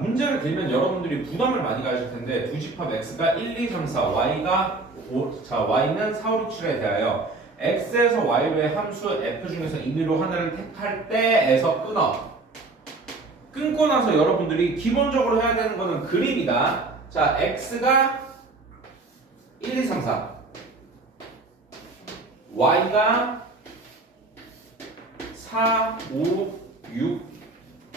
문제를 들면 여러분들이 부담을 많이 가질 텐데 두 집합 x가 1, 2, 3, 4, y가 5, 자 y는 4, 5, 6, 7에 대하여 x에서 y로의 함수 f 중에서 임의로 하나를 택할 때에서 끊어. 끊고 나서 여러분들이 기본적으로 해야 되는 거는 그림이다. 자, x가 1, 2, 3, 4. y가 4, 5, 6,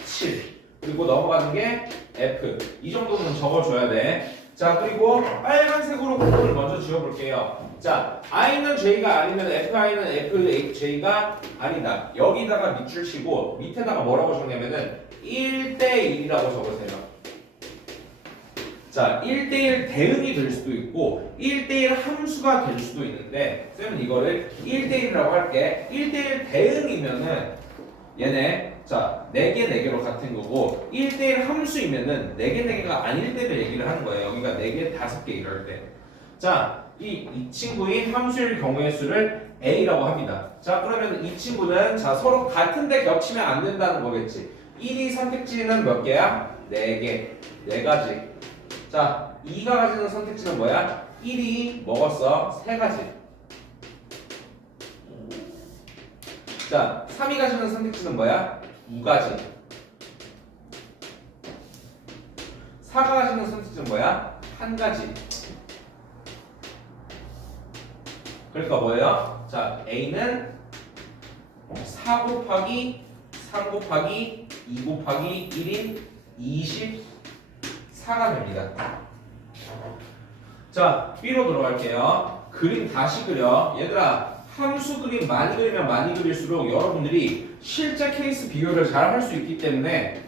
7. 그리고 넘어가는 게 F. 이 정도는 적어줘야 돼. 자, 그리고 빨간색으로 구분을 먼저 지어볼게요. 자, I는 J가 아니면 FI는 FJ가 아니다. 여기다가 밑줄 치고 밑에다가 뭐라고 적냐면은 1대1이라고 적으세요. 자, 1대1 대응이 될 수도 있고 1대1 함수가 될 수도 있는데 쌤은 이거를 1대1이라고 할게. 1대1 대응이면은 얘네 자 4개 4개로 같은 거고 1대1 함수이면은 4개 4개가 아닐 때를 얘기를 하는 거예요. 여기가 4개 5개 이럴 때. 자, 이, 이 친구인 함수일 경우의 수를 A라고 합니다. 자, 그러면 이 친구는 자 서로 같은데 겹치면 안 된다는 거겠지. 1이 선택지는 몇 개야? 4개. 4가지. 자, 2가 가지는 선택지는 뭐야? 1이 먹었어. 3가지. 자, 3이 가지는 선택지는 뭐야? 두 가지. 4가 가지는 선택지는 뭐야? 한 가지. 그러니까 뭐예요? 자, A는 4 곱하기 3 곱하기 2 곱하기 1인 24가 됩니다. 자, B로 들어갈게요. 그림 다시 그려. 얘들아, 함수 그림 많이 그리면 많이 그릴수록 여러분들이 실제 케이스 비교를 잘 할 수 있기 때문에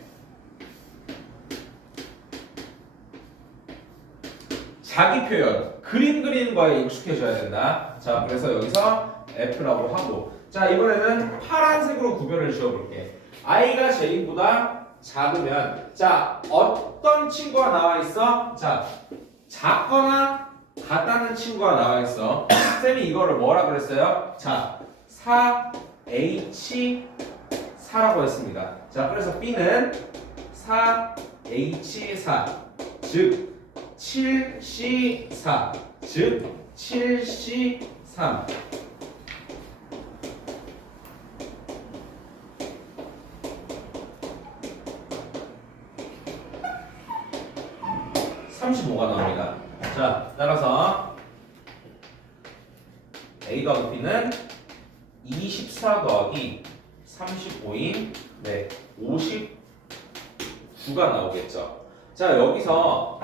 자기 표현, 그림 그리는 거에 익숙해져야 된다. 자, 그래서 여기서 F라고 하고 자, 이번에는 파란색으로 구별을 지어볼게. I가 J보다 작으면 자, 어떤 친구가 나와 있어? 자, 작거나 같다는 친구가 나와 있어. 쌤이 이거를 뭐라 그랬어요? 자, 4H 4라고 했습니다. 자, 그래서 B는 4H4 즉 7C4 즉 7C3 35가 나옵니다. 자, 따라서 A 더하기 B는 24 더하기 35인 네, 59가 나오겠죠. 자, 여기서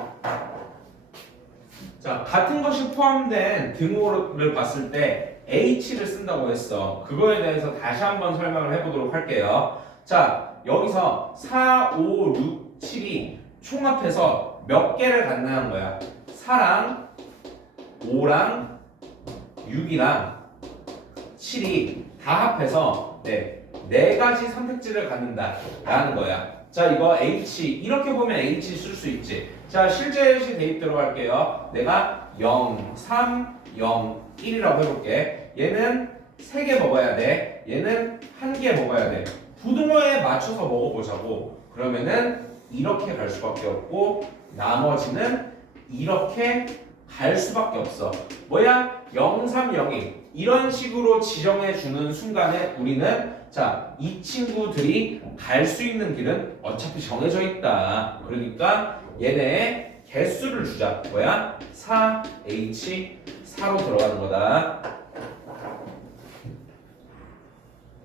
자, 같은 것이 포함된 등호를 봤을 때 H를 쓴다고 했어. 그거에 대해서 다시 한번 설명을 해보도록 할게요. 자, 여기서 4, 5, 6, 7이 총합해서 몇 개를 갖는 거야? 4랑 5랑 6이랑 7이 다 합해서 네, 네 가지 선택지를 갖는다라는 거야. 자, 이거 H 이렇게 보면 H 쓸 수 있지. 자, 실제 예시 대입 들어갈게요. 내가 0, 3, 0, 1이라고 해볼게. 얘는 3개 먹어야 돼. 얘는 1개 먹어야 돼. 부등호에 맞춰서 먹어보자고. 그러면은 이렇게 갈 수밖에 없고 나머지는 이렇게 갈 수밖에 없어. 뭐야? 0, 3, 0, 1 이런 식으로 지정해 주는 순간에 우리는 자, 이 친구들이 갈 수 있는 길은 어차피 정해져 있다. 그러니까 얘네의 개수를 주자. 뭐야? 4, H, 4로 들어가는 거다.